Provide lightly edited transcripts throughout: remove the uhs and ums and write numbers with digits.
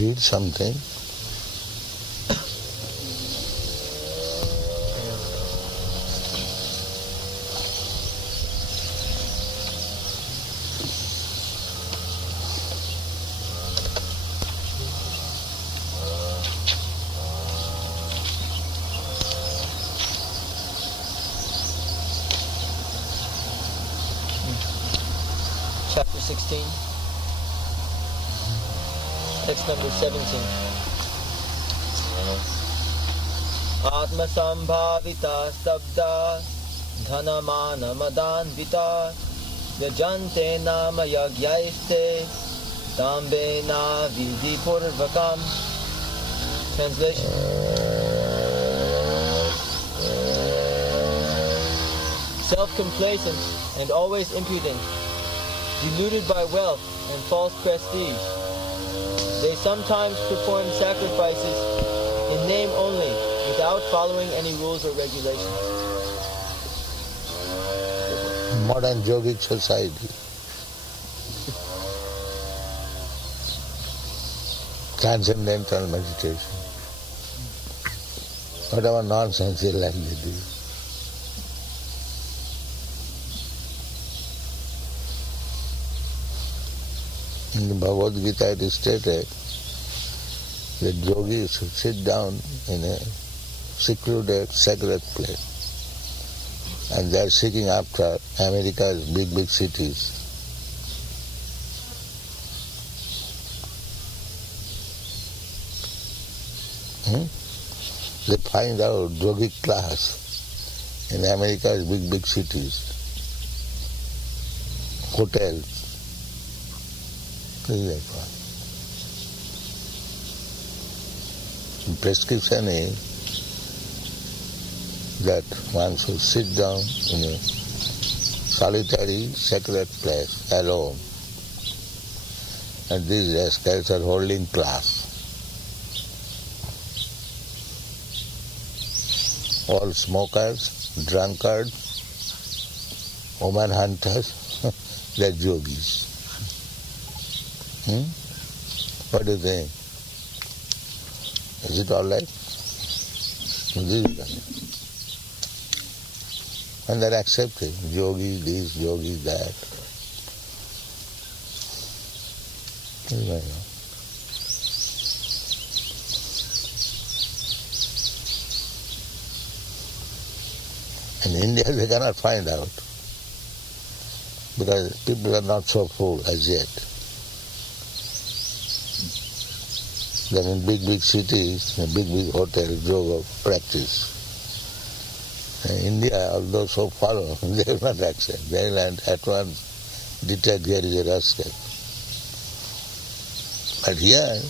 read something. Chapter 16, text number 17. Atma sambhavita stabda dhanamana madanvita yajante nama yagyaiste dambena vidhi purvakam. Translation. Self-complacent and always impudent, deluded by wealth and false prestige, they sometimes perform sacrifices in name only, without following any rules or regulations. Modern yogic society. Transcendental meditation. Whatever nonsense they like they do. In the Bhagavad Gita it is stated that yogis should sit down in a secluded, sacred place. And they are seeking after America's big cities. They find out yogic class in America's big cities, hotels. This is that one. The prescription is that one should sit down in a solitary, sacred place, alone. And these rascals are holding class. All smokers, drunkards, woman hunters, they are yogis. What do you think? Is it all right? And they're accepting. Yogi this, yogi that. In India they cannot find out because people are not so full as yet. Then in big cities, in big hotels, yoga practice. In India, although so far, they will not accept. They will at once detect here is a rascal. But here,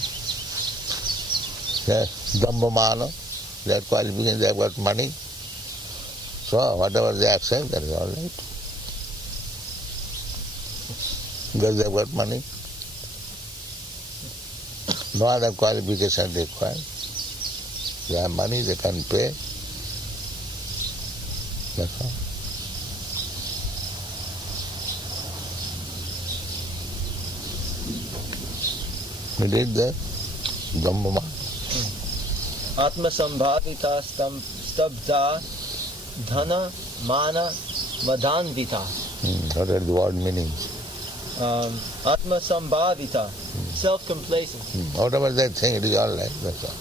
Dambhamana, they are qualifications, they have got money. So whatever they accept, that is all right. Because they have got money. No other qualification required. They have money, they can pay. That's all. We did that. Brahma. Atma sambhavita stabda dhana mana madhanvita. What are the word meanings? Atma sambhavita, self-complacent. Whatever they think, it is all right, that's all.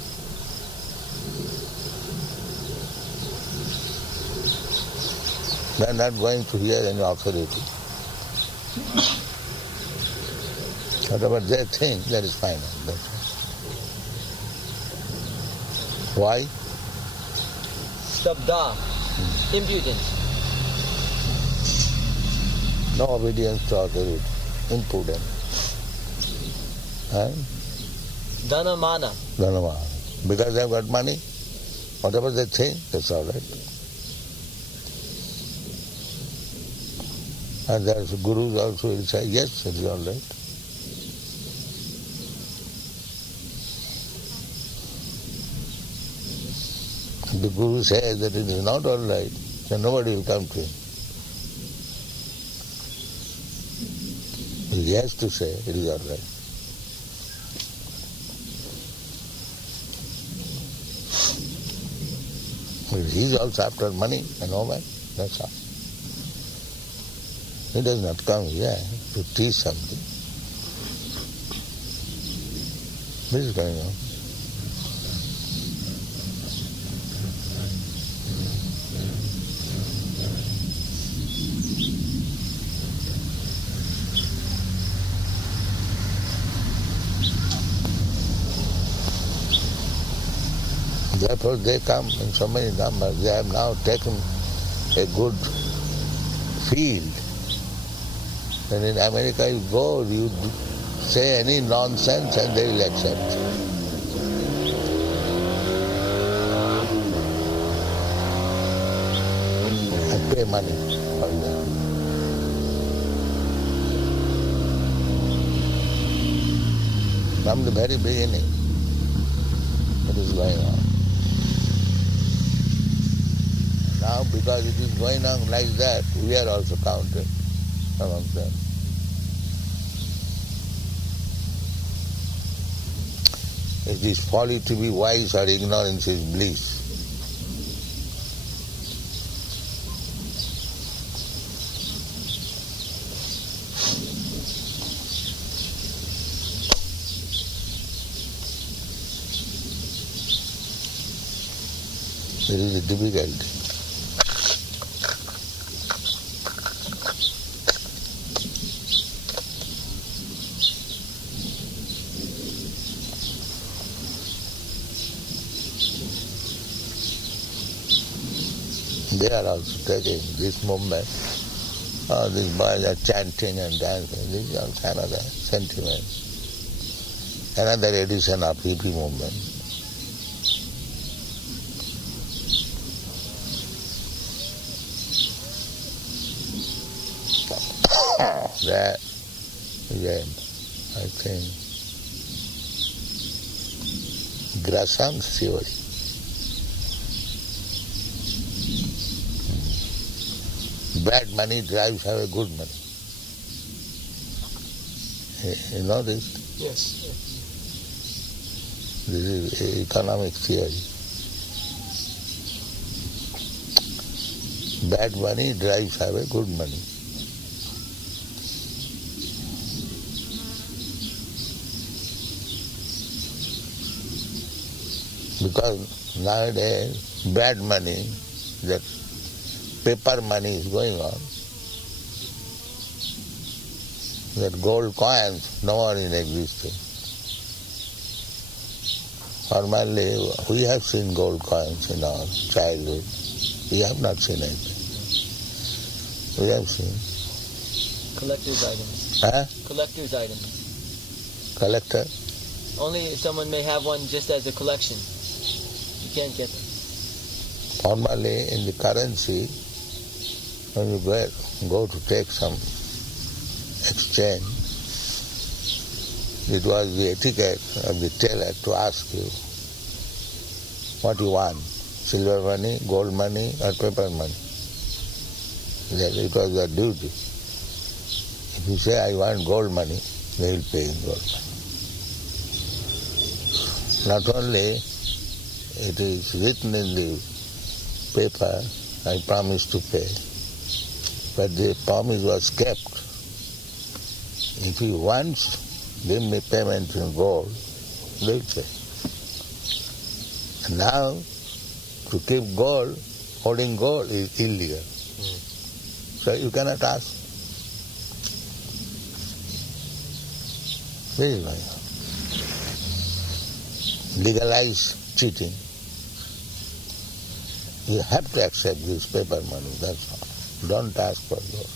They are not going to hear any authority. Whatever they think, that is fine. That's all. Why? Stabda, impudence. No obedience to authority, impudent. Dhana mana. Because they have got money, whatever they think, that's all right. And there's gurus also will say, yes, it is all right. The guru says that it is not all right, then nobody will come to him. He has to say it is all right. He is also after money and woman, that's all. He does not come here to teach something. This is going on. Therefore they come in so many numbers. They have now taken a good field. And in America you go, you say any nonsense and they will accept. And pay money for that. From the very beginning, it is going on. Now, because it is going on like that, we are also counted among them. It is folly to be wise or ignorance is bliss. It is a difficulty. They are also taking this movement. Oh, these boys are chanting and dancing. This is also another sentiment. Another edition of hippie movement. That is, I think, Graham's theory. Bad money drives away good money. You know this? Yes. This is economic theory. Bad money drives away good money. Because nowadays bad money, that paper money is going on, that gold coins no more in existence. Formerly we have seen gold coins in our childhood. We have not seen anything. We have seen. Collector's items. Huh? Collector's items. Collector? Only someone may have one just as a collection. You can't get them. Formerly in the currency, when you go to take some exchange, it was the etiquette of the teller to ask you what you want, silver money, gold money or paper money. It was their duty. If you say, I want gold money, they will pay in gold money. Not only it is written in the paper, I promise to pay, but the promise was kept. If you once give me payment in gold, they will pay. And now, to keep gold, holding gold is illegal. So you cannot ask. This is going on. Legalize cheating. You have to accept this paper money, that's all. Don't ask for gold.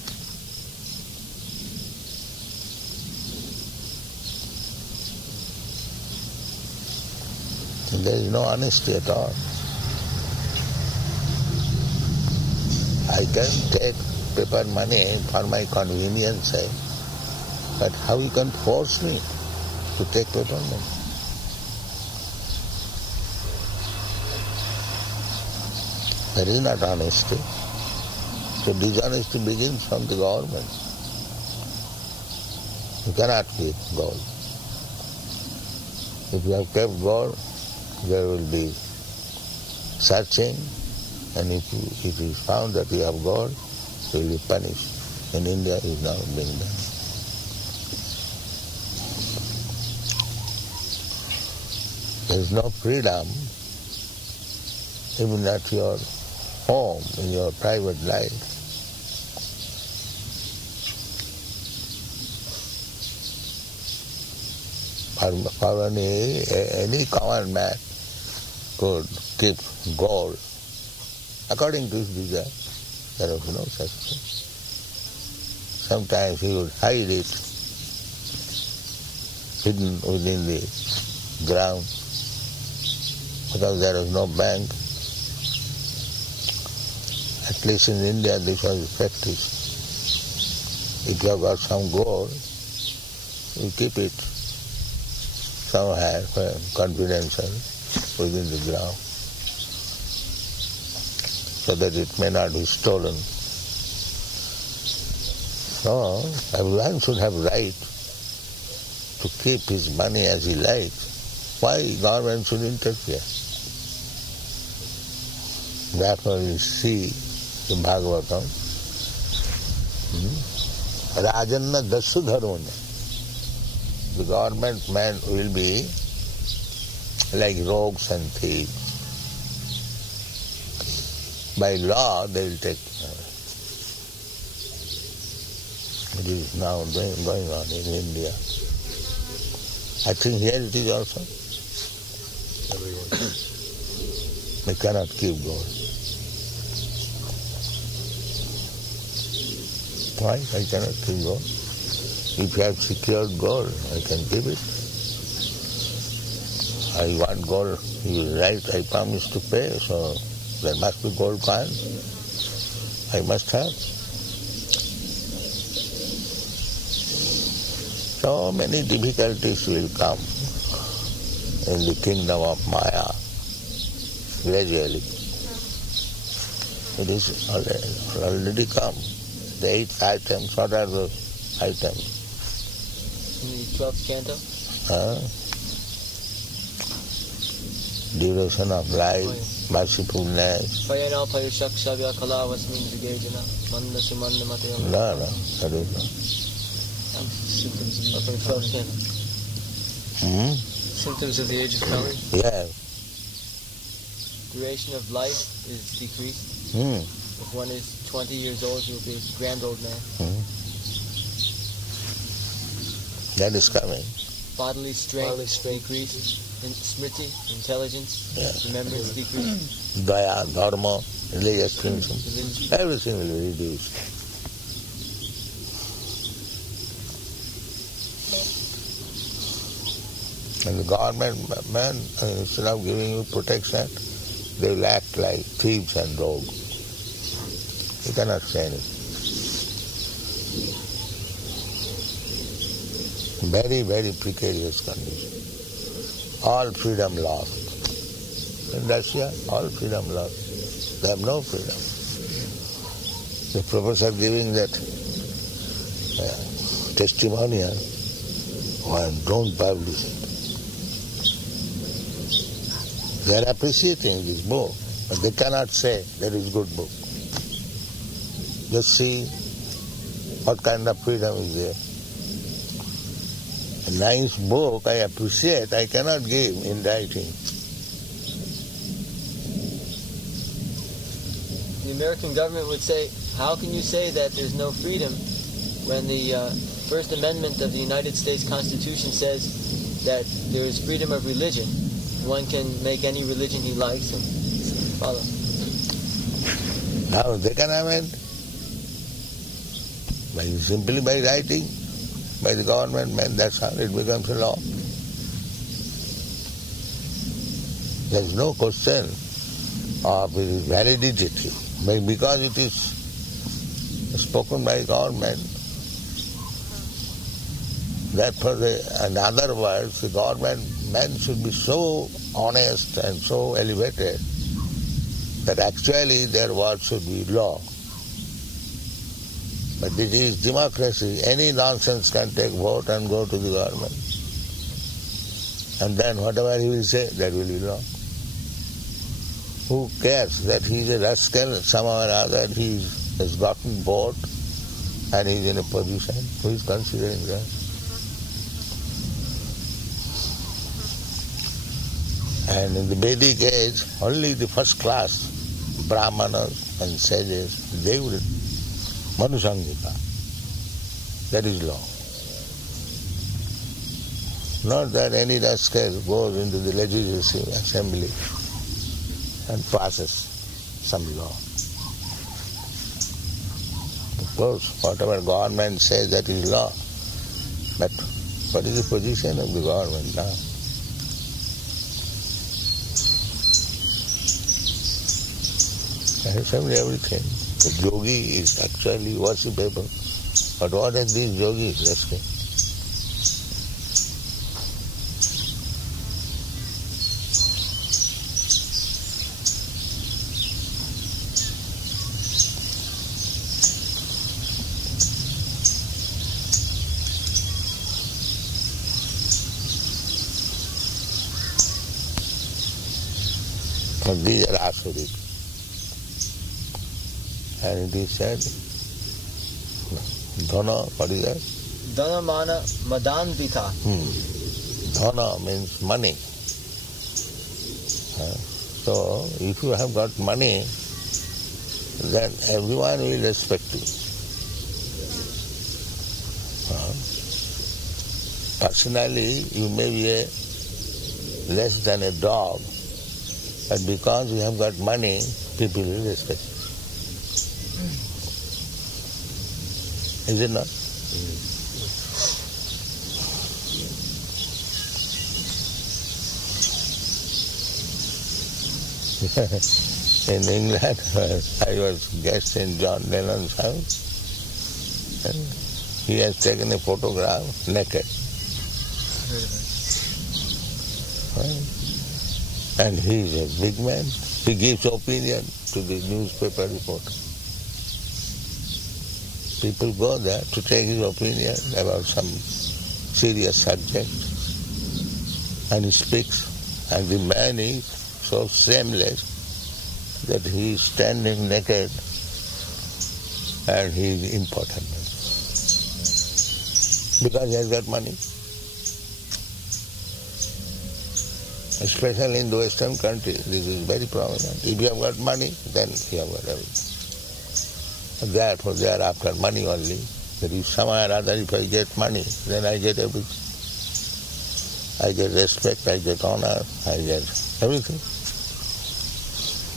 There is no honesty at all. I can take paper money for my convenience sake, but how you can force me to take paper money? That is not honesty. So dishonesty begins from the government. You cannot keep gold. If you have kept gold, there will be searching And if it is found that you have gold, you will be punished. In India, it is now being done. There is no freedom, even at your home, in your private life. For any common man could keep gold according to his desire. There was no such thing. Sometimes he would hide it hidden within the ground because there was no bank. At least in India this was the practice. If you have got some gold, you keep it somewhere confidential within the ground so that it may not be stolen. So everyone should have right to keep his money as he likes. Why government should interfere? Therefore you see in Bhagavatam, Rajanna Dasu Dharmana. The government men will be like rogues and thieves. By law they will take care. It is now going on in India. I think here it is also. Everyone. They cannot keep gold. Why? I cannot keep gold. If you have secured gold, I can keep it. I want gold, you will write, I promise to pay, so there must be gold coin. I must have. So many difficulties will come in the kingdom of Maya, gradually. It is already come. The 8 items, what are those items? In the 12th canto? Duration of life, mercifulness. No, that is not. Symptoms of the 12th canto. Symptoms of the age of Kali? Yeah. Duration of life is decreased. If one is 20 years old, he will be a grand old man. That is coming. Bodily strength decreased. Smriti, intelligence, remembrance decreased. Daya, dharma, religious principles, everything will be reduced. And the government men, instead of giving you protection, they will act like thieves and rogues. You cannot say anything. Very, very precarious condition. All freedom lost. In Russia, all freedom lost. They have no freedom. The professor giving that testimonial, don't publish it. They are appreciating this book, but they cannot say that is good book. Just see what kind of freedom is there. A nice book I appreciate, I cannot give in writing. The American government would say, how can you say that there's no freedom when the First Amendment of the United States Constitution says that there is freedom of religion. One can make any religion he likes and follow. How they can amend? Simply by writing, by the government man, that's how it becomes a law. There's no question of its validity. Because it is spoken by government, therefore, in other words, the government men should be so honest and so elevated that actually their word should be law. But this is democracy. Any nonsense can take vote and go to the government. And then whatever he will say, that will be law. Who cares that he is a rascal, somehow or other he has gotten bored and he is in a position? Who is considering that? And in the Vedic age, only the first class Brahmanas and sages, they would Manusangika. That is law. Not that any rascal goes into the legislative assembly and passes some law. Of course, whatever government says, that is law. But what is the position of the government now? Everything. The yogi is actually worshipable. But what are these yogis asking? But these are asuric. And it is said, Dhana, what is that? Dhana mana madandita. Dhana means money. So, if you have got money, then everyone will respect you. Personally, you may be less than a dog, but because you have got money, people will respect you. Is it not? In England, I was guest in John Lennon's house, and he has taken a photograph naked. And he is a big man. He gives opinion to the newspaper reporter. People go there to take his opinion about some serious subject, and he speaks, and the man is so shameless that he is standing naked and he is important because he has got money. Especially in the Western countries, this is very prominent. If you have got money, then you have got everything. Therefore, they are after money only. That if somehow or other, if I get money, then I get everything. I get respect, I get honor, I get everything.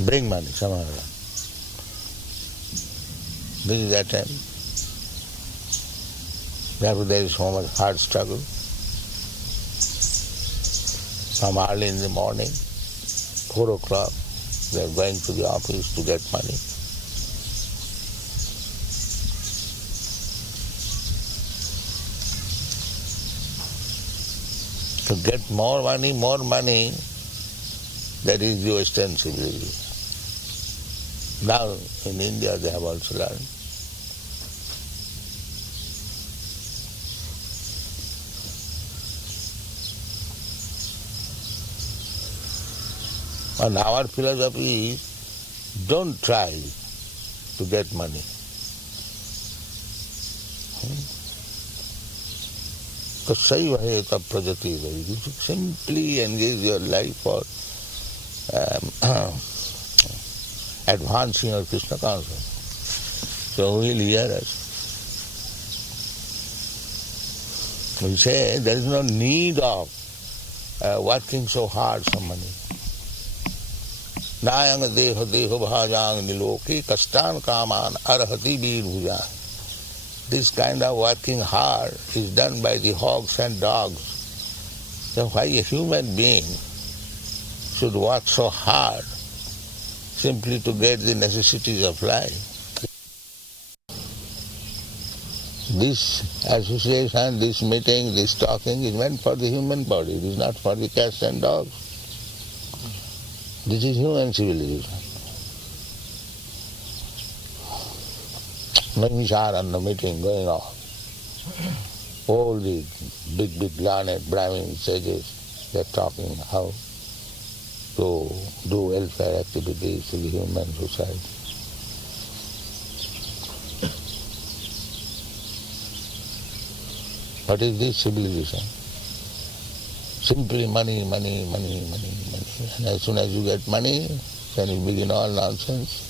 Bring money somehow or other. This is that time. Therefore, there is so much hard struggle. From early in the morning, 4 o'clock, they are going to the office to get money. To get more money, that is the Western civilization. Now in India they have also learned. And our philosophy is, don't try to get money. So saivaheta prajati vayi. You should simply engage your life for advancing our Krishna consciousness. So we will hear us. We say there is no need of working so hard for money. Nayang deha deha bhajang niloki kastan kaman arhati bir bhujan. This kind of working hard is done by the hogs and dogs. So why a human being should work so hard simply to get the necessities of life? This association, this meeting, this talking is meant for the human body. It is not for the cats and dogs. This is human civilization. Naimisharanya meeting going on. All the big learned Brahmin sages, they are talking how to do welfare activities in the human society. What is this civilization? Simply money, money, money, money, money. And as soon as you get money, then you begin all nonsense.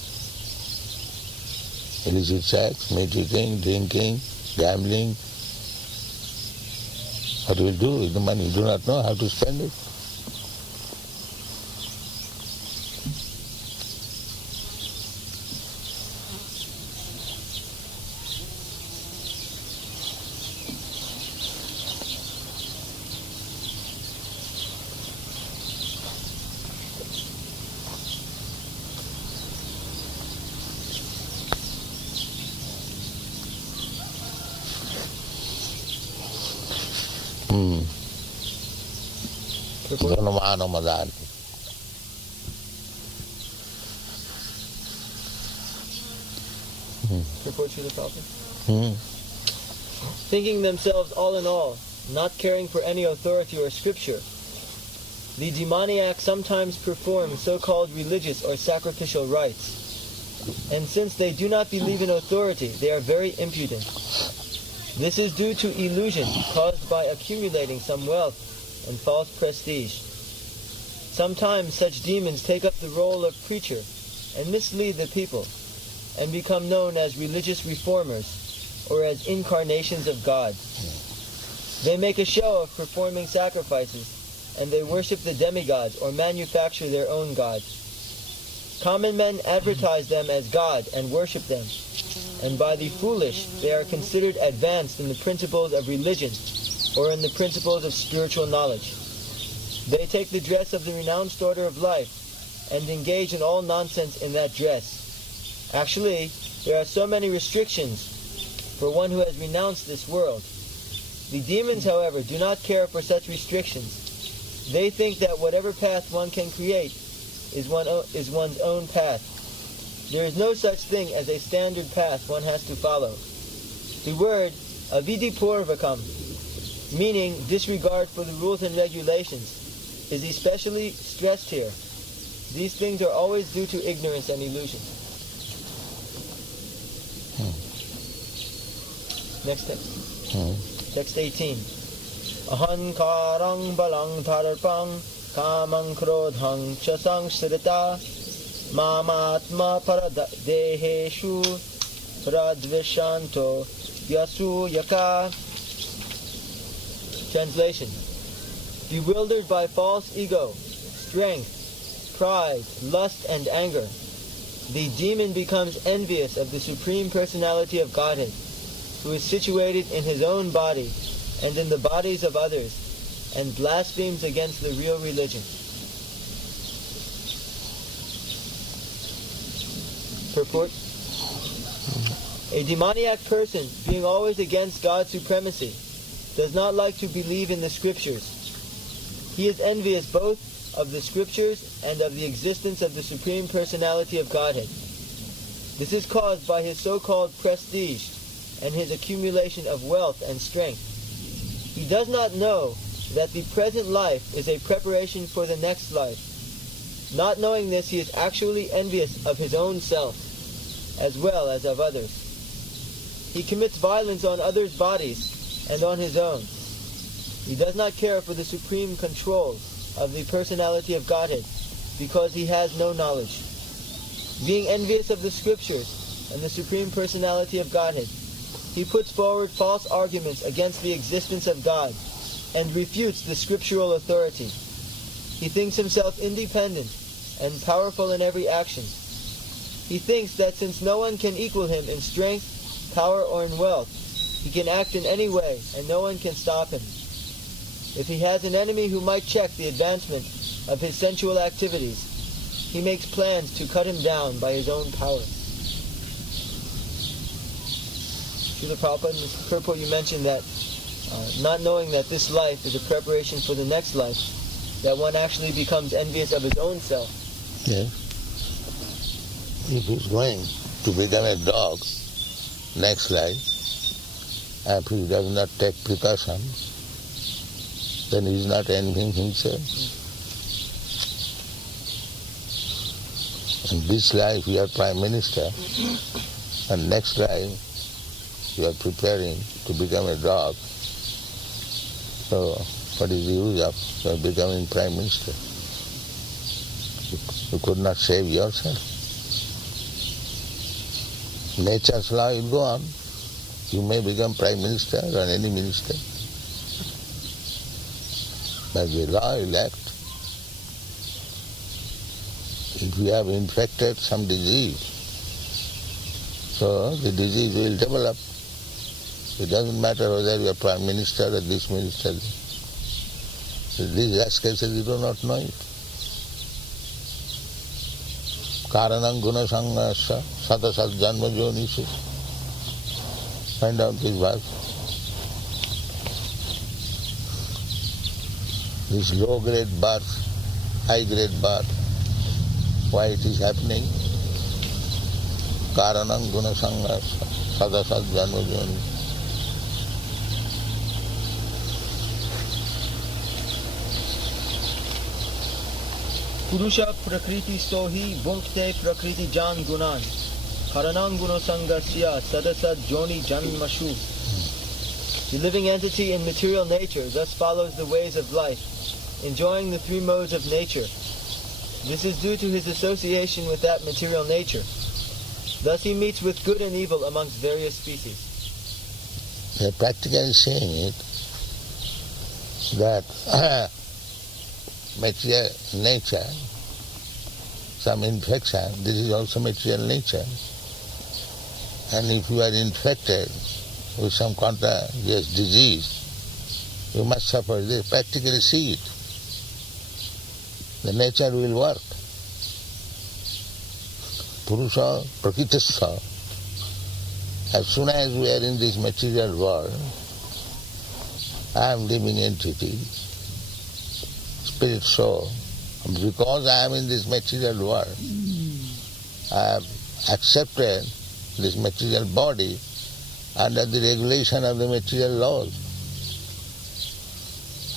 Illicit sex, meat eating, drinking, gambling. What do you do with the money? You do not know how to spend it. Report to the Prophet. Thinking themselves all in all, not caring for any authority or scripture, the demoniacs sometimes perform so-called religious or sacrificial rites. And since they do not believe in authority, they are very impudent. This is due to illusion caused by accumulating some wealth and false prestige. Sometimes such demons take up the role of preacher and mislead the people and become known as religious reformers or as incarnations of God. They make a show of performing sacrifices and they worship the demigods or manufacture their own gods. Common men advertise them as God and worship them, and by the foolish they are considered advanced in the principles of religion or in the principles of spiritual knowledge. They take the dress of the renounced order of life and engage in all nonsense in that dress. Actually, there are so many restrictions for one who has renounced this world. The demons, however, do not care for such restrictions. They think that whatever path one can create is one's own path. There is no such thing as a standard path one has to follow. The word avidipurvakam, meaning disregard for the rules and regulations, is especially stressed here. These things are always due to ignorance and illusion. Next text. Text 18. Ahankarang balang tararpang kamang krodhang chasang srita mamatma paradeheshu radvishanto yasu yaka. Translation. Bewildered by false ego, strength, pride, lust, and anger, the demon becomes envious of the Supreme Personality of Godhead, who is situated in his own body and in the bodies of others, and blasphemes against the real religion. Purport. A demoniac person, being always against God's supremacy, does not like to believe in the scriptures. He is envious both of the scriptures and of the existence of the Supreme Personality of Godhead. This is caused by his so-called prestige and his accumulation of wealth and strength. He does not know that the present life is a preparation for the next life. Not knowing this, he is actually envious of his own self, as well as of others. He commits violence on others' bodies and on his own. He does not care for the supreme control of the personality of Godhead, because he has no knowledge. Being envious of the scriptures and the Supreme Personality of Godhead, he puts forward false arguments against the existence of God and refutes the scriptural authority. He thinks himself independent and powerful in every action. He thinks that since no one can equal him in strength, power, or in wealth, he can act in any way and no one can stop him. If he has an enemy who might check the advancement of his sensual activities, he makes plans to cut him down by his own power. Srila Prabhupada, in this purport you mentioned that not knowing that this life is a preparation for the next life, that one actually becomes envious of his own self. Yes. If he's going to become a dog next life, if he does not take precautions, then he is not envying himself. In this life you are Prime Minister, and next life you are preparing to become a dog. So what is the use of you are becoming Prime Minister? You could not save yourself. Nature's law will go on. You may become Prime Minister or any minister, but the law will act. If you have infected some disease, so the disease will develop. It doesn't matter whether you are Prime Minister or this minister. In these last cases you do not know it. Karanam guna sanghasya satasat janma jonisu. Find out this verse. This low grade birth, high grade birth, why it is happening? Karanam guna sanghasya satasat janma jonisu. Purusha prakriti sohi bhunkte prakriti jan gunan karanam guno sangasya sadasat joni janmashu. The living entity in material nature thus follows the ways of life, enjoying the three modes of nature. This is due to his association with that material nature. Thus he meets with good and evil amongst various species. They are practically saying it that material nature, some infection, this is also material nature. And if you are infected with some contagious disease, you must suffer. They practically see it. The nature will work. Purusha prakitasya. As soon as we are in this material world, I am living entity, spirit soul. Because I am in this material world, I have accepted this material body under the regulation of the material laws.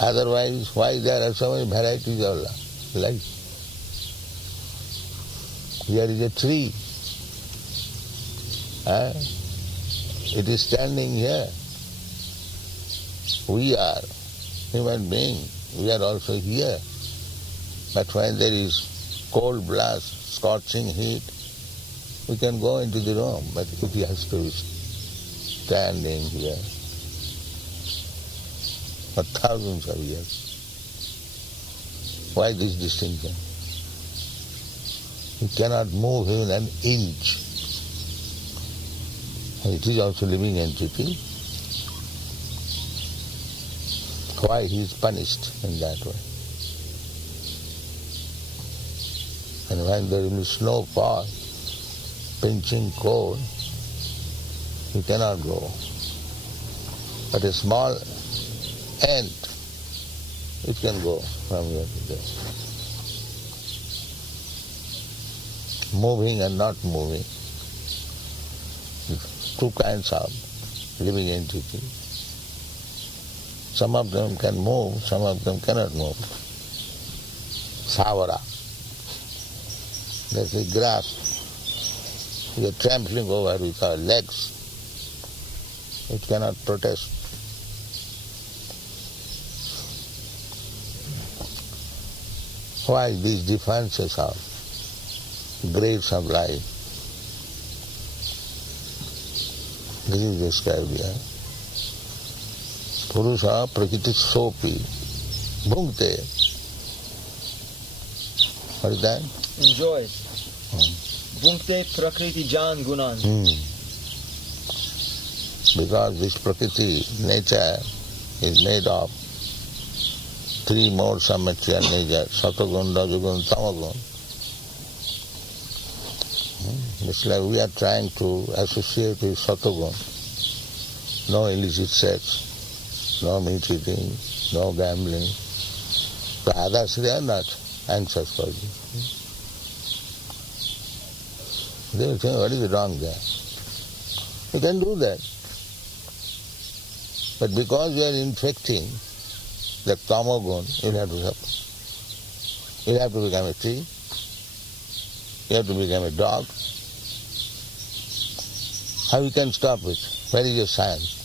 Otherwise, why there are so many varieties of life? Here is a tree. It is standing here. We are human beings. We are also here. But when there is cold blast, scorching heat, we can go into the room, but it has to be standing here for thousands of years. Why this distinction? You cannot move even an inch. And it is also living entity. Why he is punished in that way? And when there will be snowfall, pinching cold, you cannot go. But a small ant, it can go from here to there. Moving and not moving. Two kinds of living entities. Some of them can move, some of them cannot move. Savara. That's a grass. We are trampling over with our legs. It cannot protest. Why these differences of grades of life? This is described here. Purusha prakriti sopi bhunkte. What is that? Enjoys. Bhunkte prakriti jan gunan. Because this prakriti, nature, is made of three modes of material nature, satagun, rajagun, tamagun. It's like we are trying to associate with satagun. No illicit sex, no meat eating, no gambling. The others, they are not anxious for this. They will think, what is wrong there? You can do that. But because you are infecting the tamagun, you will have to suffer. You will have to become a tree. You have to become a dog. How you can stop it? Where is your science?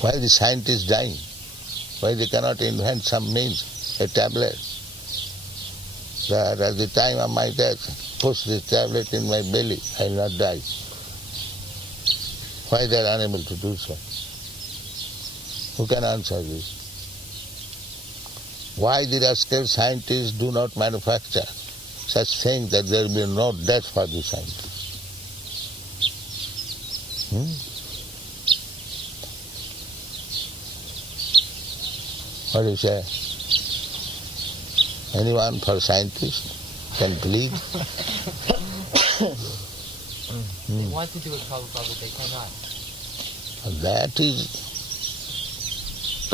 Why the scientists dying? Why they cannot invent some means, a tablet, that at the time of my death, push this tablet in my belly, I will not die. Why they are unable to do so? Who can answer this? Why the rascal scientists do not manufacture such things that there will be no death for the scientists? What do you say? Anyone for scientists can plead? They want to do it, Prabhupada, but they cannot. That is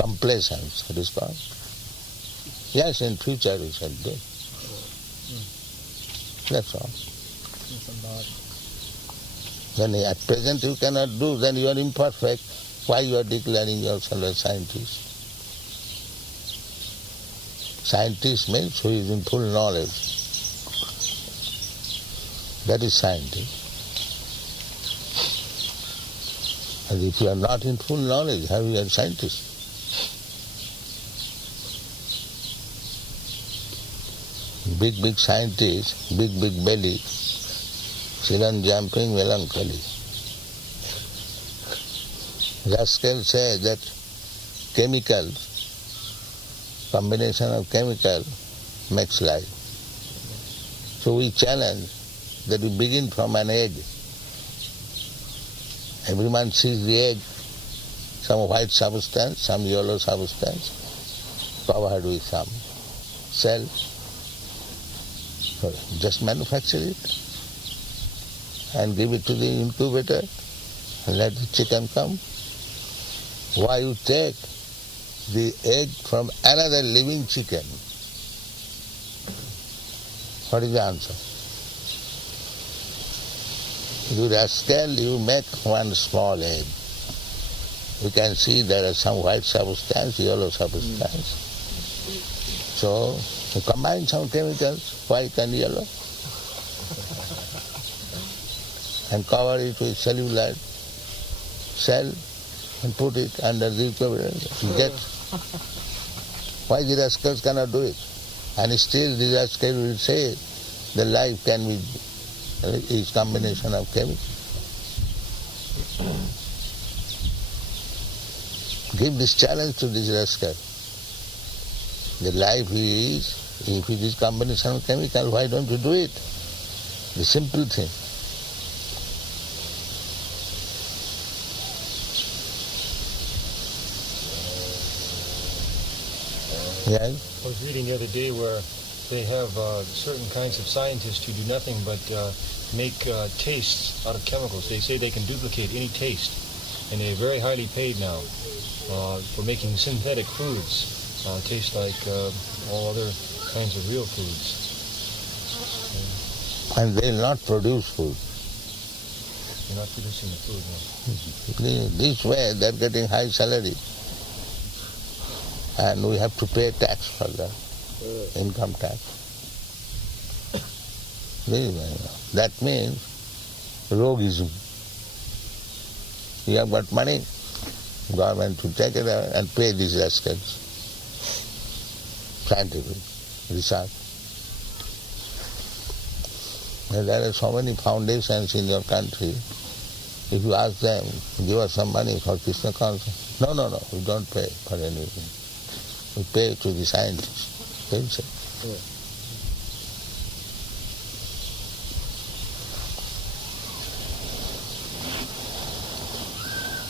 complacence, it is called. Yes, in future we shall do. That's all. When at present you cannot do, then you are imperfect. Why you are declaring yourself a scientist? Scientist means who is in full knowledge. That is scientist. And if you are not in full knowledge, how you are a scientist? Big scientists, big belly, Silan jumping melancholy. Rascal says that chemicals, combination of chemical makes life. So we challenge that we begin from an egg. Every man sees the egg, some white substance, some yellow substance, covered with some cell. So just manufacture it and give it to the incubator and let the chicken come. Why you take the egg from another living chicken? What is the answer? You rascal, you make one small egg. You can see there are some white substance, yellow substance. So you combine some chemicals, white and yellow, and cover it with cellular cell and put it under the incubator. Get. Why the rascals cannot do it? And still the rascal will say the life can be is combination of chemicals. Give this challenge to this rascal. The life he is, if it is combination of chemical, why don't you do it? The simple thing. Yes? I was reading the other day where they have certain kinds of scientists who do nothing but make tastes out of chemicals. They say they can duplicate any taste, and they're very highly paid now for making synthetic foods taste like all other kinds of real foods. And they will not produce food. They're not producing the food, no. This way they are getting high salary. And we have to pay tax for that, income tax. That means roguism. You have got money, government to take it away and pay these rascals. Scientific research. And there are so many foundations in your country. If you ask them, give us some money for Krishna consciousness. No, we don't pay for anything. We pay to the scientists. They'll say.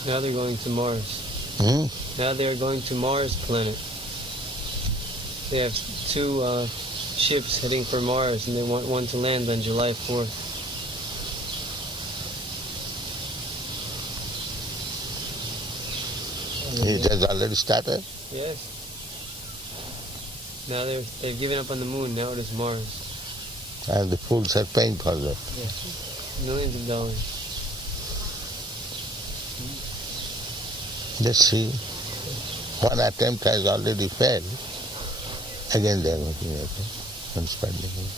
Now they're going to Mars. Now they're going to Mars planet. They have two ships heading for Mars, and they want one to land on July 4th. It has already started? Yes. Now they've given up on the moon. Now it is Mars. And the fools are paying for that. Yes. Millions of dollars. Let's see One attempt has already failed. Again they are making it and spending it.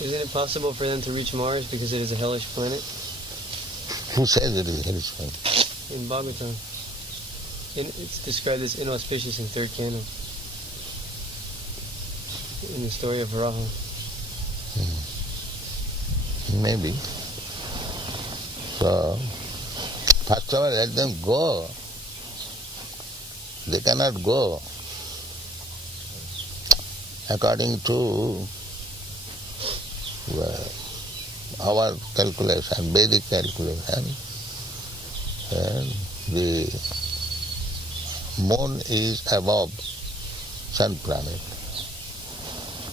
Isn't it possible for them to reach Mars because it is a hellish planet? Who says it is hellish planet? In Bhagavatam. It's described as inauspicious in 3rd canto. In the story of Varaha. Maybe. So, first of all, let them go. They cannot go. According to our calculation, Vedic calculation, the moon is above sun planet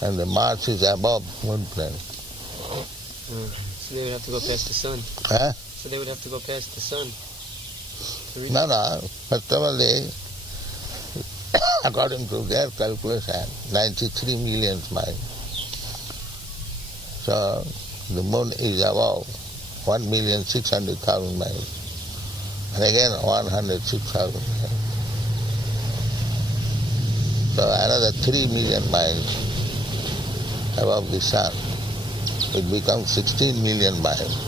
and the Mars is above moon planet. So they would have to go past the sun. Huh? So they would have to go past the sun. No. First of all, they, according to their calculation, 93 million miles. So the moon is above 1,600,000 miles. And again 106,000 miles. So another 3 million miles above the sun. It becomes 16 million miles.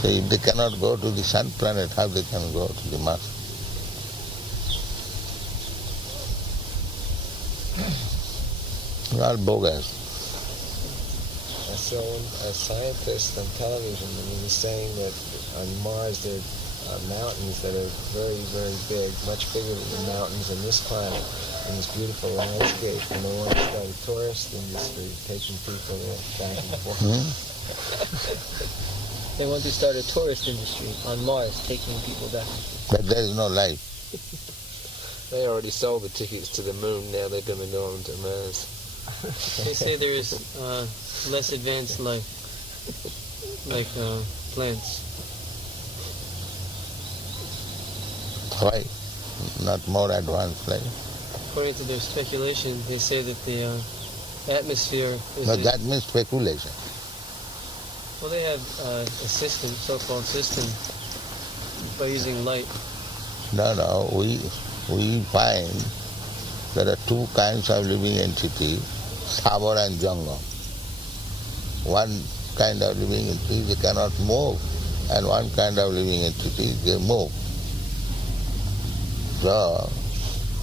So if they cannot go to the sun planet, how they can go to the Mars? All bogus. I saw a scientist on television, and he was saying that on Mars there are mountains that are very, very big, much bigger than the mountains on this planet, in this beautiful landscape, and they want to start a tourist industry, taking people there back and forth. They want to start a tourist industry on Mars, taking people back. But there is no life. They already sold the tickets to the moon, now they're going to go on to Mars. They say there is less advanced life, like plants. Why? Not more advanced life. According to their speculation, they say that the atmosphere is... But that means speculation. Well, they have a system, so-called system, by using light. No, we find there are two kinds of living entity, Sabar and Jangam. One kind of living entity, they cannot move, and one kind of living entity, they move. So,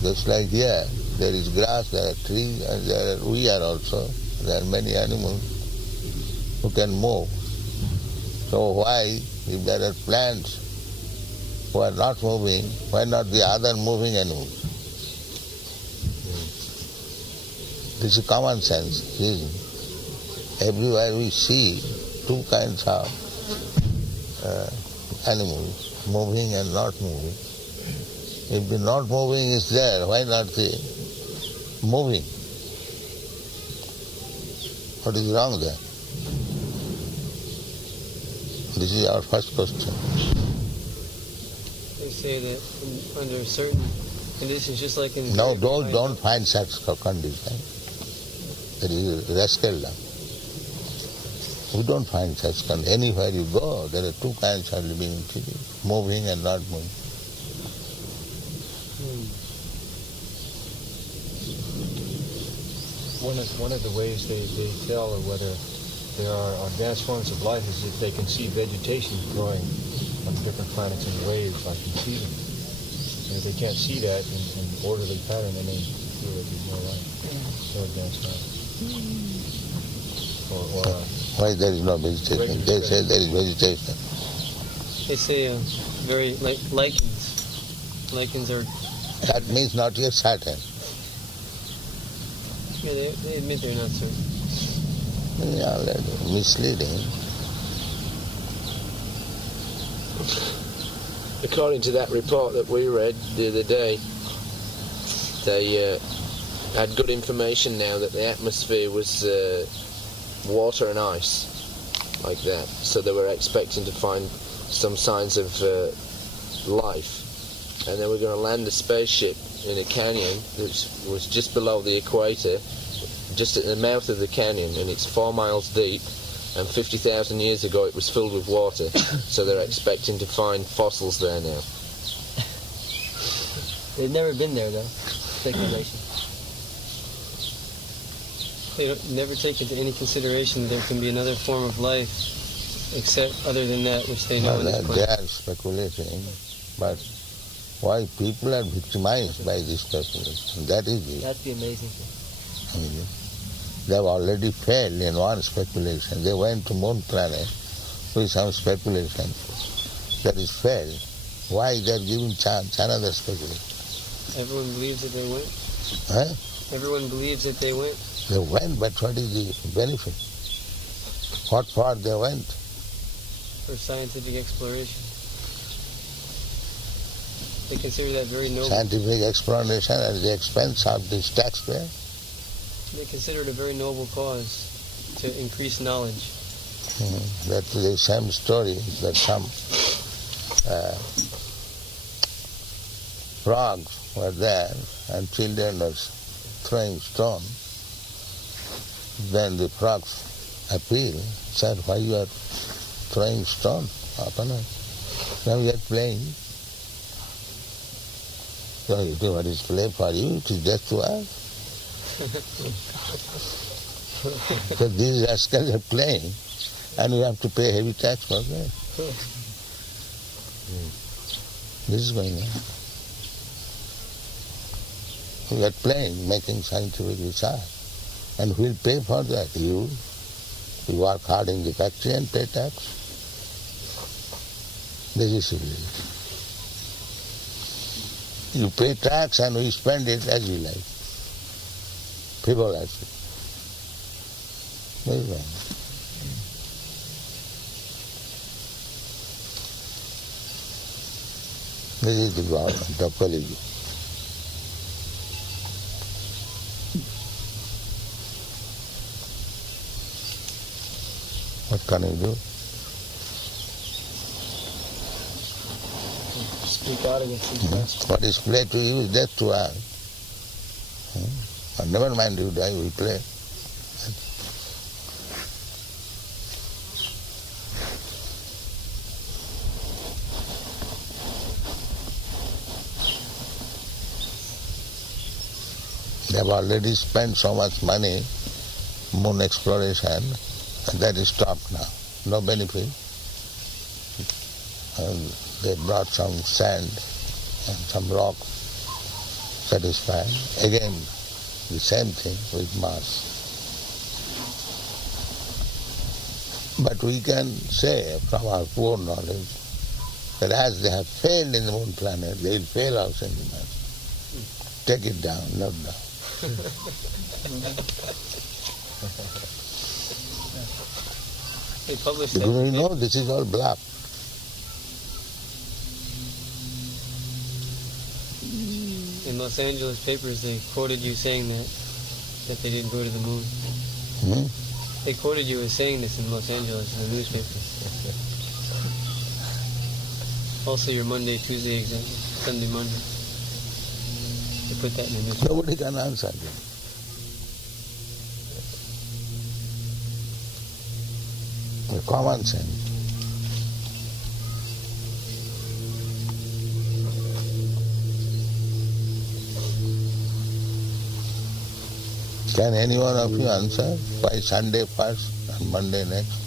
just like here, there is grass, there are trees, and we are also. There are many animals who can move. So why, if there are plants who are not moving, why not the other moving animals? This is common sense, isn't it? Everywhere we see two kinds of animals, moving and not moving. If the not moving is there, why not the moving? What is wrong there? This is our first question. They say that under certain conditions, just like in... No, don't find such conditions. That is rascal. We don't find such conditions. Anywhere you go, there are two kinds of living entities, moving and not moving. One of the ways they tell whether there are advanced forms of life is if they can see vegetation growing on different planets in waves, like you see them. And if they can't see that in orderly pattern, then they feel that there's no life, no advanced life. Why there is no vegetation? They say there is vegetation. They say very, like lichens. Lichens are... That means not yet certain. Yeah, they admit they're not certain. Yeah, misleading. According to that report that we read the other day, they had good information now that the atmosphere was water and ice, like that. So they were expecting to find some signs of life. And they were going to land a spaceship in a canyon which was just below the equator, just at the mouth of the canyon, and it's 4 miles deep, and 50,000 years ago it was filled with water, so they're expecting to find fossils there now. They've never been there, though. Speculation. They don't never take into any consideration there can be another form of life except other than that which they know in this They planet. are speculating, but why people are victimized by this speculation? That is it. That's the amazing thing. I mean, they have already failed in one speculation. They went to moon planet with some speculation that is failed. Why they are giving chance another speculation? Everyone believes that they went. Huh? Everyone believes that they went. They went, but what is the benefit? What for they went? For scientific exploration. They consider that very noble. Scientific exploration at the expense of this taxpayer. They consider it a very noble cause to increase knowledge. That's the same story that some frogs were there and children were throwing stone. Then the frogs appeal, said, why you are throwing stone upon us? Now we are playing. So you think what is play for you? It is just to us. So these rascals are playing and we have to pay heavy tax for that. This is going on. We are playing, making scientific research. And who will pay for that? You work hard in the factory and pay tax. This is civilization. You pay tax and we spend it as we like. People like it. This is right. This is the government of Kali Yuga. What can you do? Speak out against these masters. What is play to you is death to us. But never mind you die, we play. They have already spent so much money, moon exploration, and that is stopped now. No benefit. And they brought some sand and some rock, satisfied. Again, the same thing with Mars. But we can say from our poor knowledge that as they have failed in the moon planet, they will fail also in the Mars. Take it down, not down. They published Because we know this is all bluff. in Los Angeles papers. They quoted you saying that they didn't go to the moon. They quoted you as saying this in Los Angeles in the newspapers. Also your Monday, Tuesday exam, Sunday, Monday. They put that in the newspaper. Nobody can answer them. The common sense. Can any one of you answer why Sunday first and Monday next?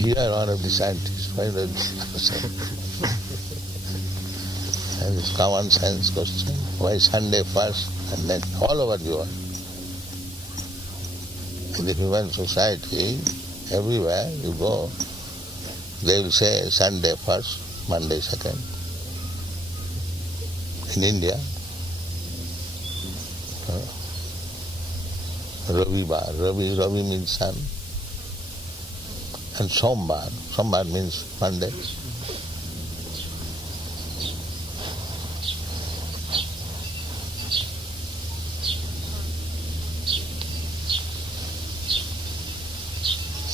You are one of the scientists. Why don't you answer? And this common sense question. Why Sunday first and then all over the world? In the human society, everywhere you go, they will say Sunday first, Monday second. In India, Ravi means sun. And Sombar means Monday.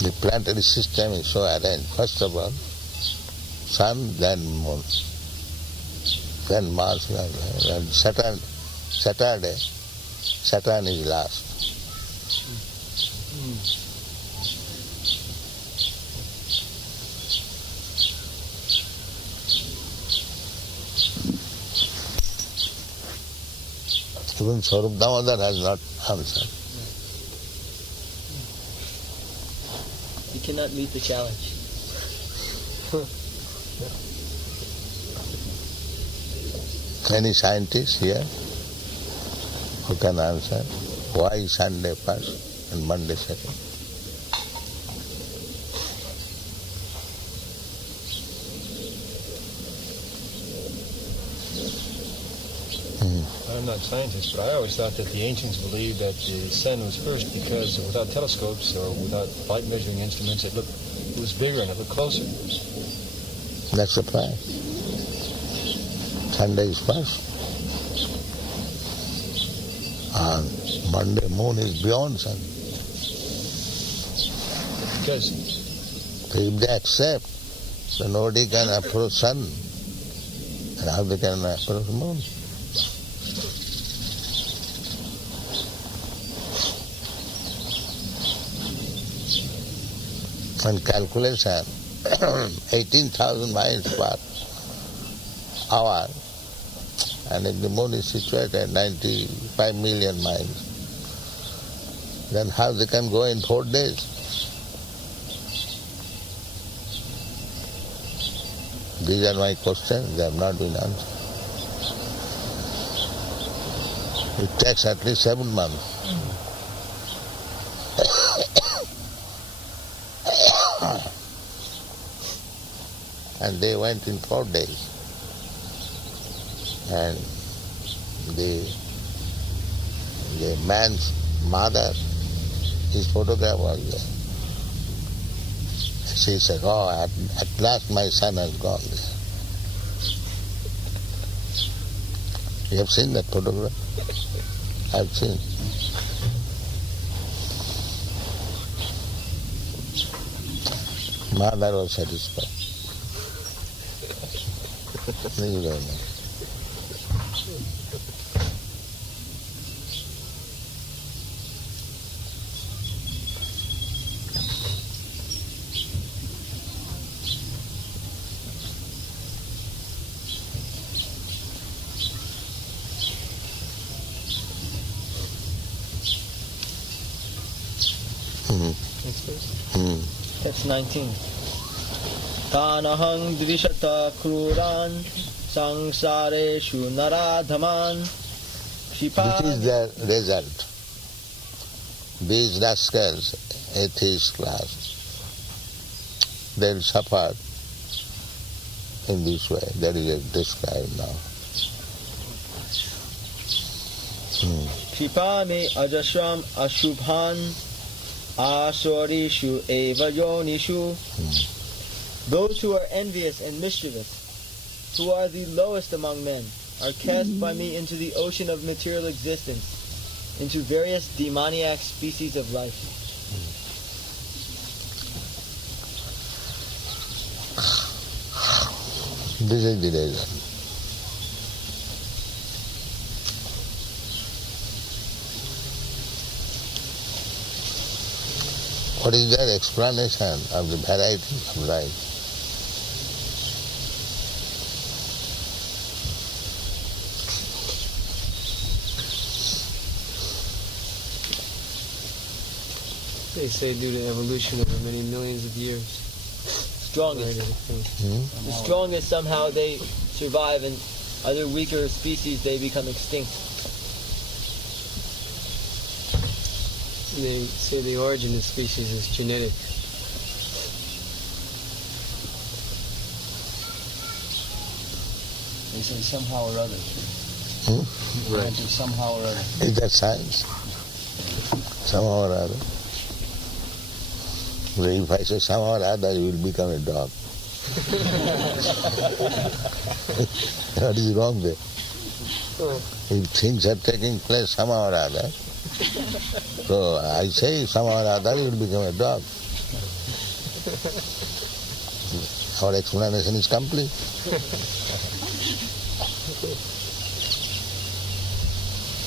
The planetary system is so arranged. First of all, Sun, then Moon, then Mars, and Saturn is last. Even Swarup Damodar has not answered. You cannot meet the challenge. Any scientist here who can answer why Sunday first and Monday second? I'm not a scientist, but I always thought that the ancients believed that the sun was first because without telescopes or without light measuring instruments, it was bigger and it looked closer. That's the fact. Sunday is first. And Monday moon is beyond sun. Because So if they accept, then nobody can approach sun. And how they can approach moon? And calculation, 18,000 miles per hour, and if the moon is situated at 95 million miles, then how they can go in 4 days? These are my questions, they have not been answered. It takes at least 7 months. And they went in 4 days. And the man's mother, his photograph was there. She said, oh, at last my son has gone there. You have seen that photograph? I've seen. Mother was satisfied. You don't know. That's 19. Tanahang dvishata kruran samsareshu naradhaman. This is their result. These rascals, atheist class, they will suffer in this way. That is described now. Kripami ajashram ashubhan asorishu eva yonishu. Those who are envious and mischievous, who are the lowest among men, are cast by me into the ocean of material existence, into various demoniac species of life. This is the reason. What is their explanation of the variety of life? They say due to evolution over many millions of years. Strongest. The strongest somehow they survive, and other weaker species they become extinct. They say the origin of species is genetic. They say somehow or other. Right. Somehow or other. Is that science? Somehow or other. Well, if I say somehow or other, you will become a dog. What is wrong there? If things are taking place somehow or other, so I say somehow or other you will become a dog. Our explanation is complete.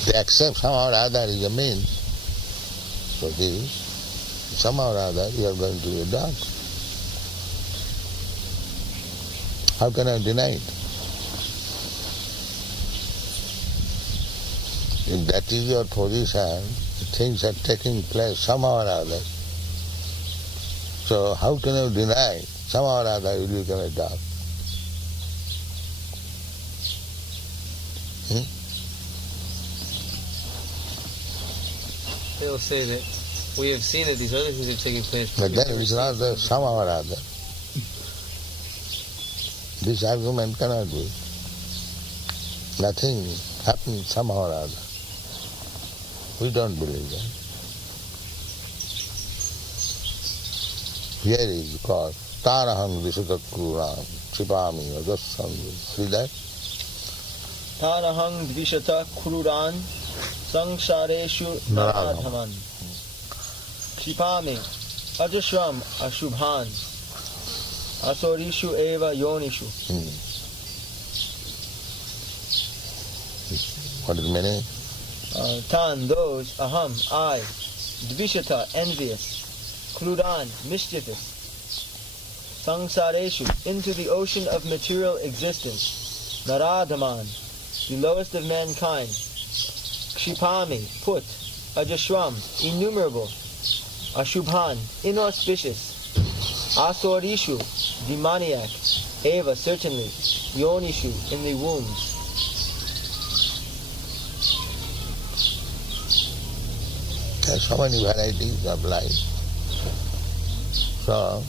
They accept somehow or other is a means. So this, somehow or other you are going to be a dog. How can I deny it? If that is your position, things are taking place somehow or other. So how can you deny somehow or other you will become a dog? They'll say that we have seen that these other things are taking place. But then it is not the somehow or other. This argument cannot be. Nothing happens somehow or other. We don't believe that. Here is called tarah visutakuram chipami adasam. See that? Tarahang dvishata kururan sangshareshu naradhaman Kshipami ajashram ashubhan asorishu eva yonishu. What is the meaning? Tan, those, aham, I, dvishata, envious, krudan, mischievous, sangsareshu, into the ocean of material existence, naradhaman, the lowest of mankind, kshipami, put, ajashram, innumerable, ashubhan, inauspicious, asorishu, demoniac, eva, certainly, yonishu, in the wombs. There are so many varieties of life. So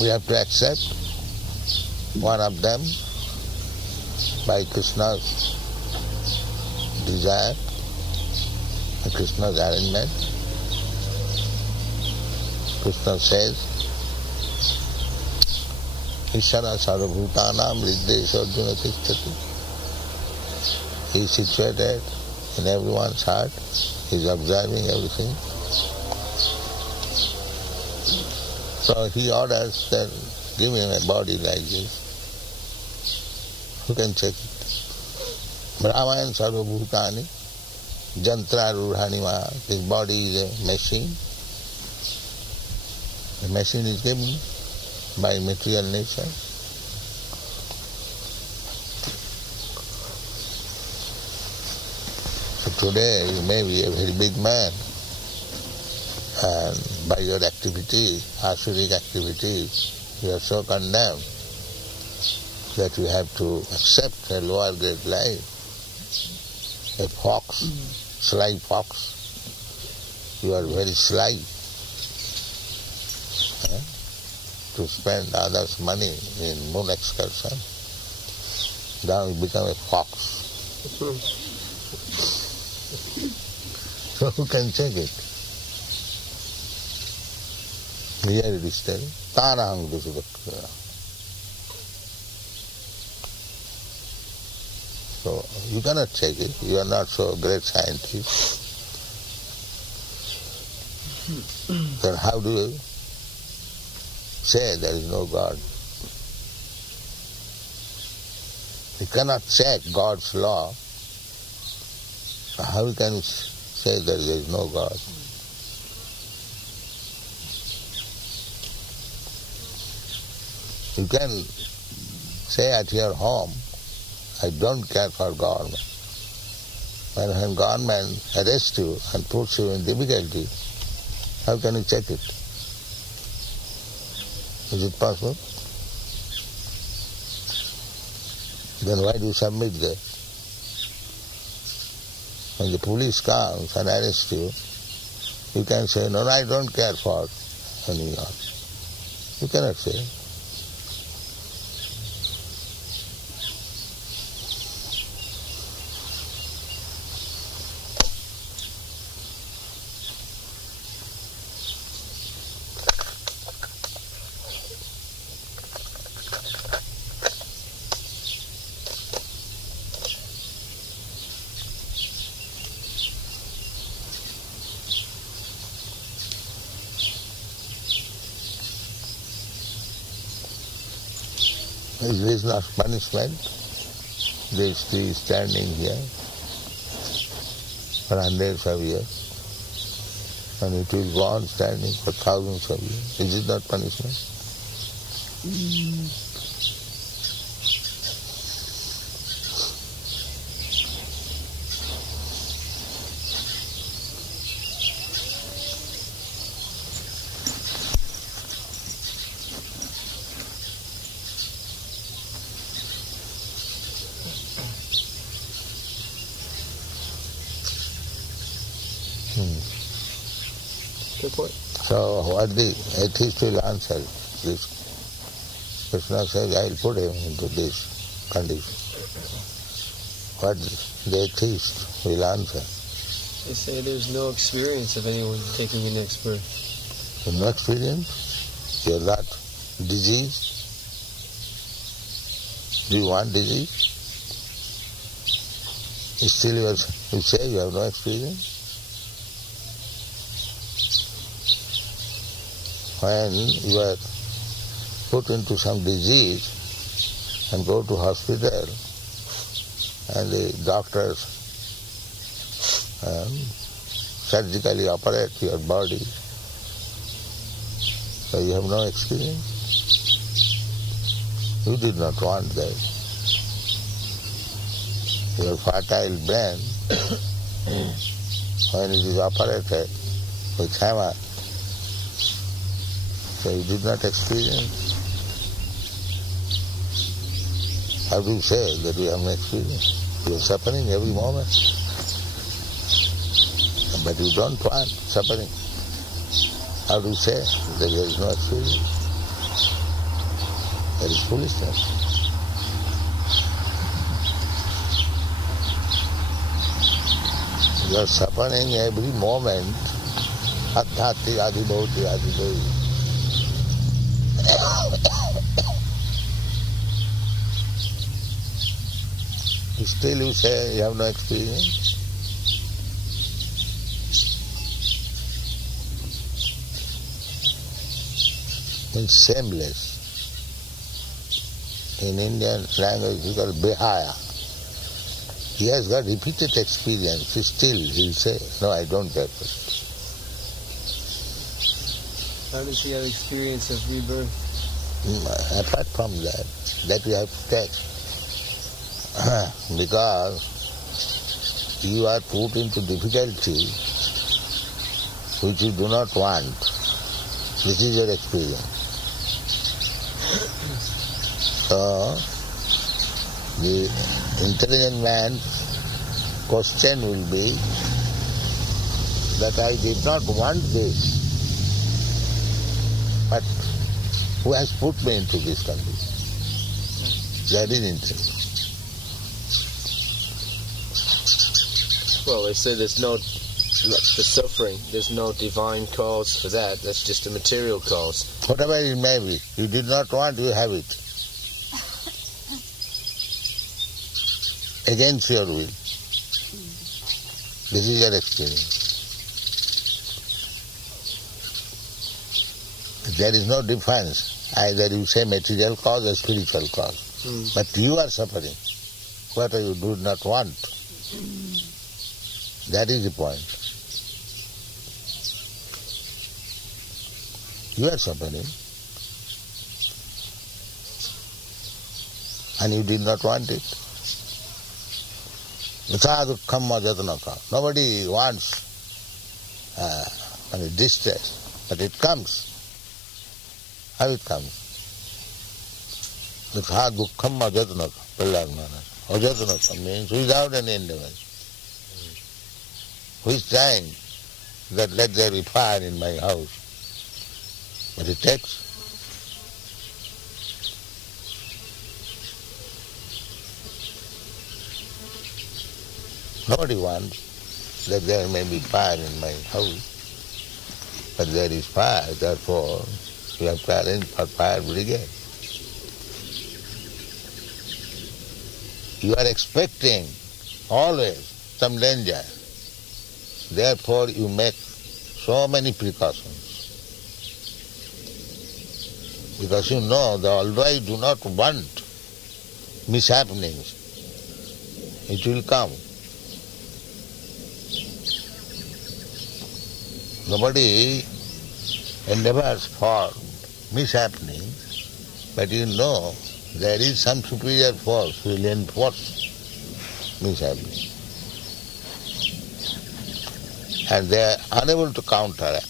we have to accept one of them by Krishna's desire, Krishna's arrangement. Krishna says, Ishara sarvabhutanam riddesha arjuna tisthati. He is situated in everyone's heart. He is observing everything. So he orders that give him a body like this. Who can check it? Brahman sarvabhutani jantra rurhani ma. This body is a machine. The machine is given by material nature. So today you may be a very big man, and by your activities, asuric activities, you are so condemned that you have to accept a lower grade life. A fox, sly fox. You are very sly. To spend others' money in moon excursion. Now you become a fox. So who can check it? Here it is telling, tarahang visutakuram. So you cannot check it. You are not so great scientist. Then how do you say there is no God? You cannot check God's law. How can you say that there is no God? You can say at your home, I don't care for government. But when government arrests you and puts you in difficulty, how can you check it? Is it possible? Then why do you submit there? When the police comes and arrests you, you can say, no, I don't care for any God. You cannot say. Is this not punishment? This tree is standing here for hundreds of years, and it will go on standing for thousands of years. Is it not punishment? Good point. So what the atheist will answer this? Krishna says, I will put him into this condition. What the atheist will answer? They say there's no experience of anyone taking a next birth. No experience? You are not diseased? Do you want disease? Still you say you have no experience? When you are put into some disease and go to hospital and the doctors surgically operate your body, so you have no experience. You did not want that. Your fertile brain, when it is operated with hammer, so you did not experience. How do you say that you have no experience? You are suffering every moment. But you don't want suffering. How do you say that there is no experience? That is foolishness. You are suffering every moment. Athati adibhauti adibhauti. Still you say you have no experience? It's shameless. In Indian language it's called behaya. He has got repeated experience, still he'll say, no, I don't get it. How does he have experience of rebirth? Apart from that we have to take. Because you are put into difficulty which you do not want. This is your experience. So, the intelligent man's question will be that I did not want this, but who has put me into this condition? That is intelligent. Well, they say there's no, for suffering, there's no divine cause for that. That's just a material cause. Whatever it may be, you did not want, you have it. Against your will. This is your experience. There is no difference. Either you say material cause or spiritual cause. But you are suffering. What you do not want. That is the point. You are suffering. And you did not want it. Nobody wants distress, but it comes. How it comes? Ajatanaka means without any endeavor. Who is trying that let there be fire in my house? But it takes. Nobody wants that there may be fire in my house, but there is fire, therefore you have to arrange for fire brigade. You are expecting always some danger, therefore you make so many precautions. Because you know that although I do not want mishappenings, it will come. Nobody endeavors for mishappenings, but you know there is some superior force who will enforce mishappenings. And they are unable to counteract.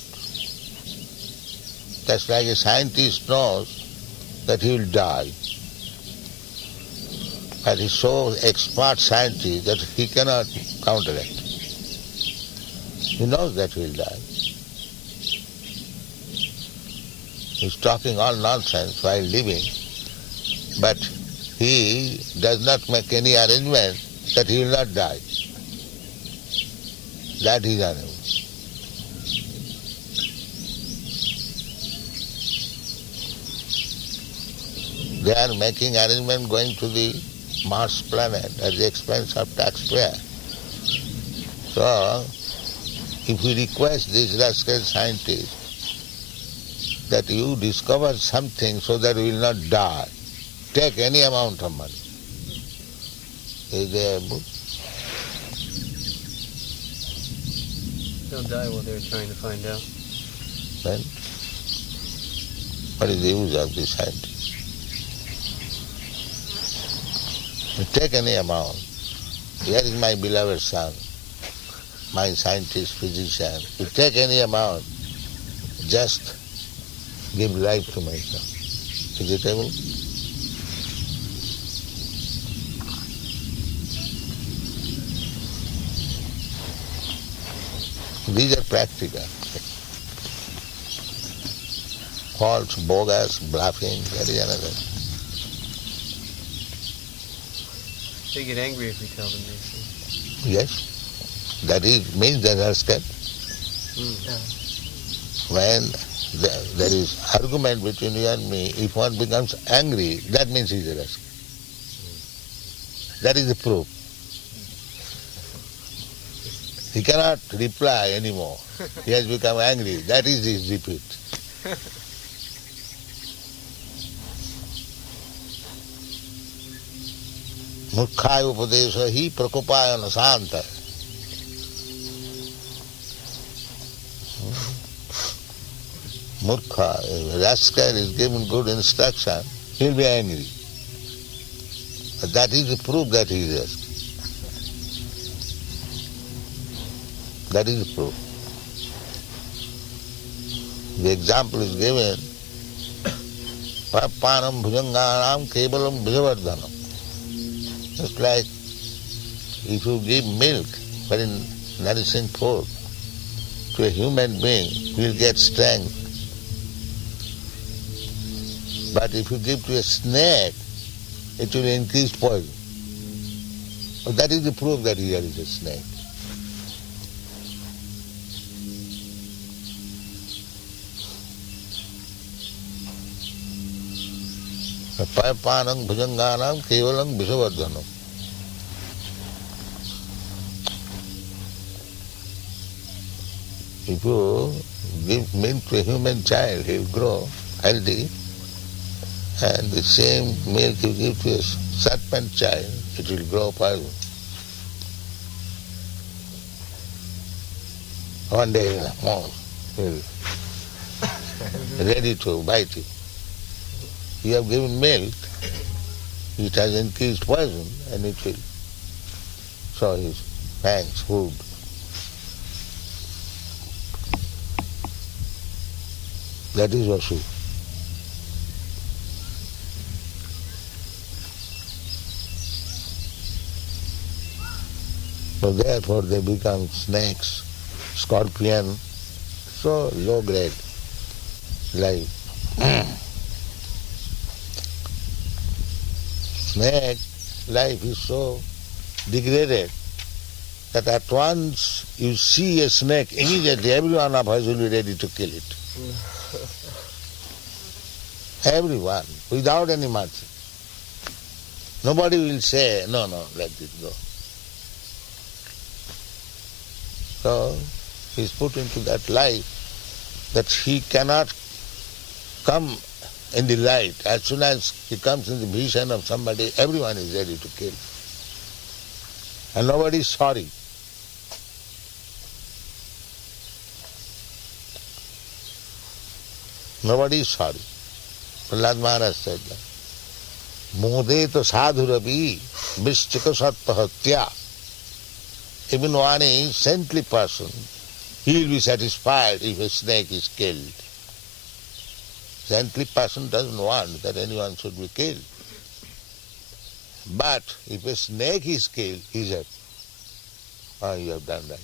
Just like a scientist knows that he will die. But he's so expert scientist that he cannot counteract. He knows that he will die. He's talking all nonsense while living, but he does not make any arrangement that he will not die. That is unable. They are making arrangement going to the Mars planet at the expense of taxpayer. So, if we request these rascal scientists that you discover something so that we will not die, take any amount of money. Is they able? They'll die while they're trying to find out. Then, what is the use of this scientist? You take any amount. Here is my beloved son, my scientist, physician. You take any amount, just give life to my son. Is it able? These are practical. False, bogus, bluffing, that is another. They get angry if we tell them this. Yes, that is means they are scared. When there is argument between you and me, if one becomes angry, that means he is a rascal. That is the proof. He cannot reply anymore. He has become angry. That is his repeat. Murkhaya upadesha hi prakopayana santa. Murkha, if a rascal is given good instruction, he will be angry. But that is the proof that he is rascal. That is the proof. The example is given, Prabhupāda bhujanganam kevalam bhujavardhanam. Just like if you give milk, very nourishing food, to a human being, he will get strength. But if you give to a snake, it will increase poison. So that is the proof that here is a snake. Prabhupāda bhujanganam kevalam visavardhanam. If you give milk to a human child, he will grow healthy, and the same milk you give to a serpent child, it will grow poison. One day he will ready to bite you. You have given milk, it has increased poison, and it will show his fangs, food. That is Vasu. So therefore they become snakes, scorpion, so low grade life. Snake life is so degraded that at once you see a snake, immediately everyone of us will be ready to kill it. Everyone, without any mercy. Nobody will say, no, let it go. So he is put into that life that he cannot come in the light. As soon as he comes in the vision of somebody, everyone is ready to kill. And nobody is sorry. Nobody is sorry. Prahlad Maharaj said that. Modeto sadhuravi vischika satpahatya. Even one is saintly person, he will be satisfied if a snake is killed. Saintly person doesn't want that anyone should be killed. But if a snake is killed, he said, "Oh, you have done right."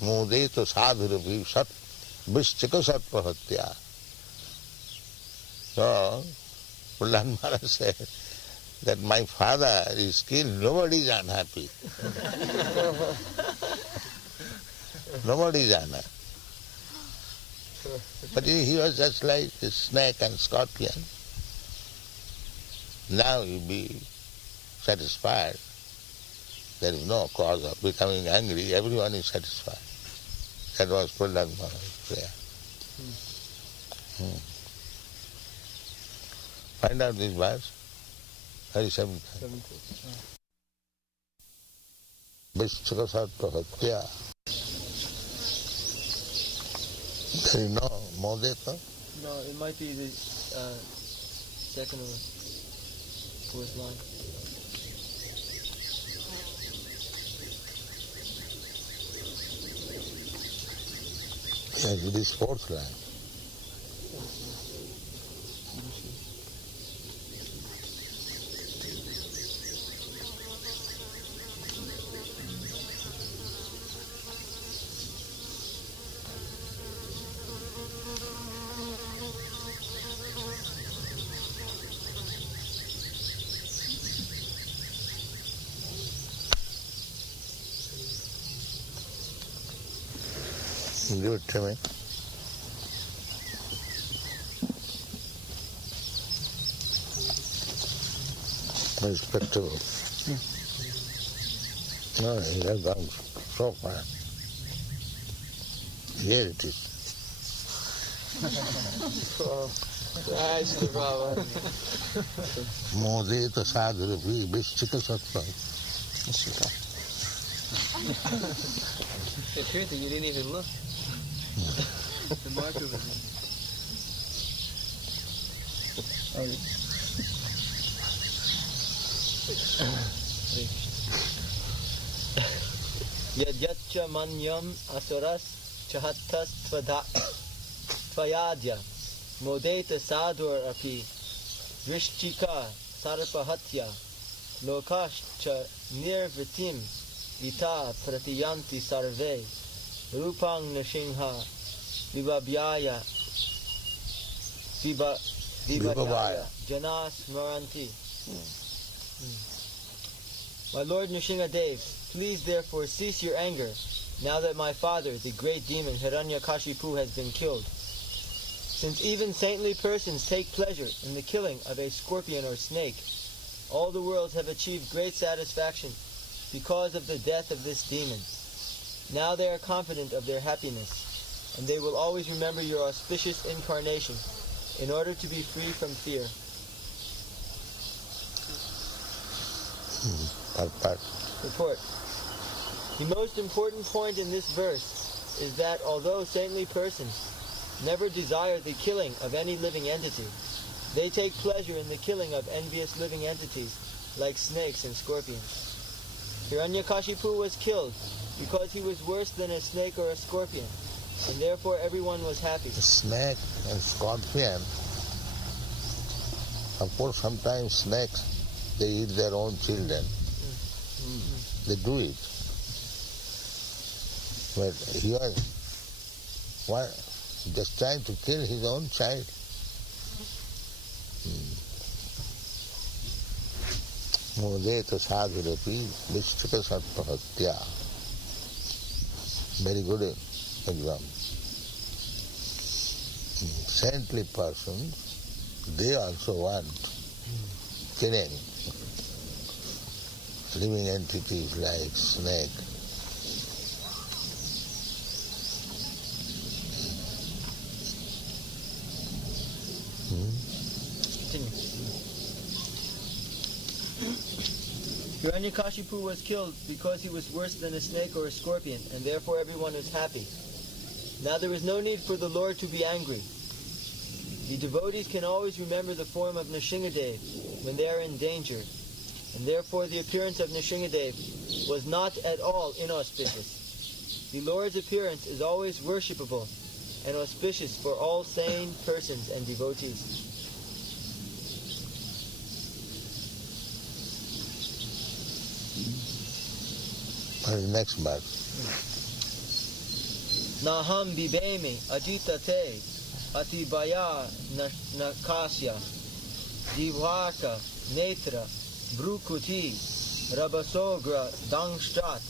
Modeto sadhuravi vischika satpahatya. So, Prahlad Maharaj said that my father is killed, nobody is unhappy. Nobody is unhappy. But he was just like a snake and scorpion. Now you be satisfied. There is no cause of becoming angry. Everyone is satisfied. That was Prahlad Maharaj's prayer. Find out this verse. 37th. Vischaka satpahatya. There is no modeta? No, it might be the second or fourth line. Yes, it is fourth line. Give it to me. Respectable. No, he has gone so far. Here it is. That's the problem. Modeta sadhuravi vischika satpa. The truth is, you didn't even look. The marker was Yadyacha manyam asuras chahattas tvayadya modeta sadhur api drishchika sarpahatya lokascha nirvitim vita pratiyanti sarve rupang nashingha vibhavyaya vibhavaya janas maranti. My Lord Nrsingadev, please therefore cease your anger now that my father, the great demon Hiraṇyakaśipu, has been killed. Since even saintly persons take pleasure in the killing of a scorpion or snake, all the worlds have achieved great satisfaction because of the death of this demon. Now they are confident of their happiness, and they will always remember your auspicious incarnation in order to be free from fear. Report. The most important point in this verse is that although saintly persons never desire the killing of any living entity, they take pleasure in the killing of envious living entities like snakes and scorpions. Hiraṇyakaśipu was killed because he was worse than a snake or a scorpion, and therefore everyone was happy. The snake and scorpion, of course sometimes snakes, they eat their own children. They do it. But he was just trying to kill his own child. Modeta sadhurapi vischika satpahatya. Very good example. Saintly persons, they also want killing living entities like snake. continue. Hiraṇyakaśipu was killed because he was worse than a snake or a scorpion, and therefore everyone was happy. Now there is no need for the Lord to be angry. The devotees can always remember the form of Nrsimhadev when they are in danger, and therefore the appearance of Nrsimhadev was not at all inauspicious. The Lord's appearance is always worshipable and auspicious for all sane persons and devotees. Next verse. Naham bibemi ajitate atibaya nakasya divaka netra brukuti rabasogra dangshtat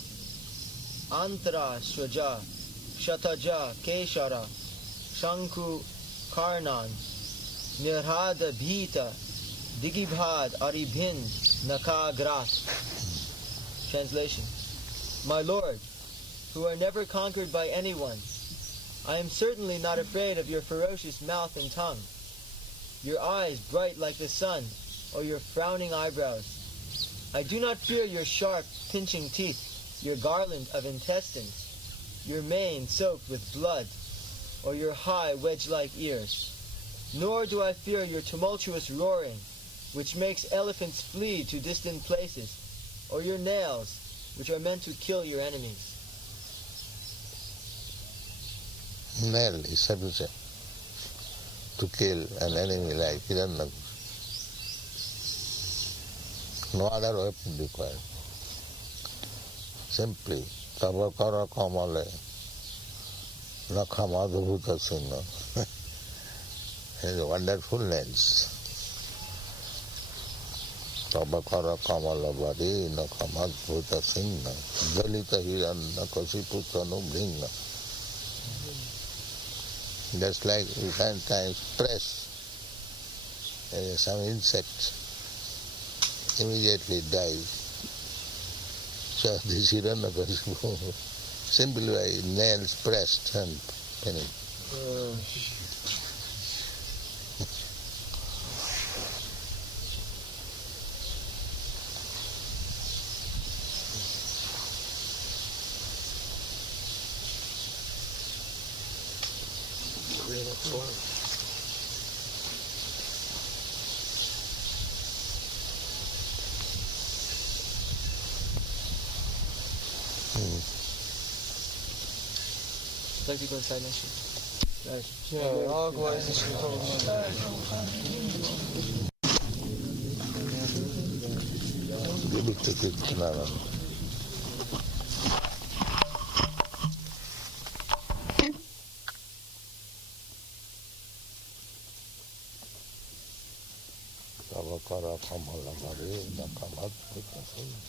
antara swaja shataja keshara shanku karnan nirhada bhita digibhad aribhin nakagrat. Translation. My Lord, who are never conquered by anyone, I am certainly not afraid of your ferocious mouth and tongue, your eyes bright like the sun, or your frowning eyebrows. I do not fear your sharp, pinching teeth, your garland of intestines, your mane soaked with blood, or your high wedge-like ears. Nor do I fear your tumultuous roaring, which makes elephants flee to distant places, or your nails, which are meant to kill your enemies. Nail is sufficient to kill an enemy like Hiraṇyakaśipu. No other weapon required. Simply, tava kara kamale, nakhamadhuta sinna. It is a wonderful lens. Tava kara kamala bari, nakhamadhuta sinna, dalita Hiraṇyakaśipu tanu bhinna. Just like we sometimes press some insect, immediately dies. So this Hiraṇyakaśipu, simply by nails pressed and finished. Like to go inside next year. Yeah, all glories to Sri Prabhupada. Tava kara kamala bari, nakhamadhuta sinna.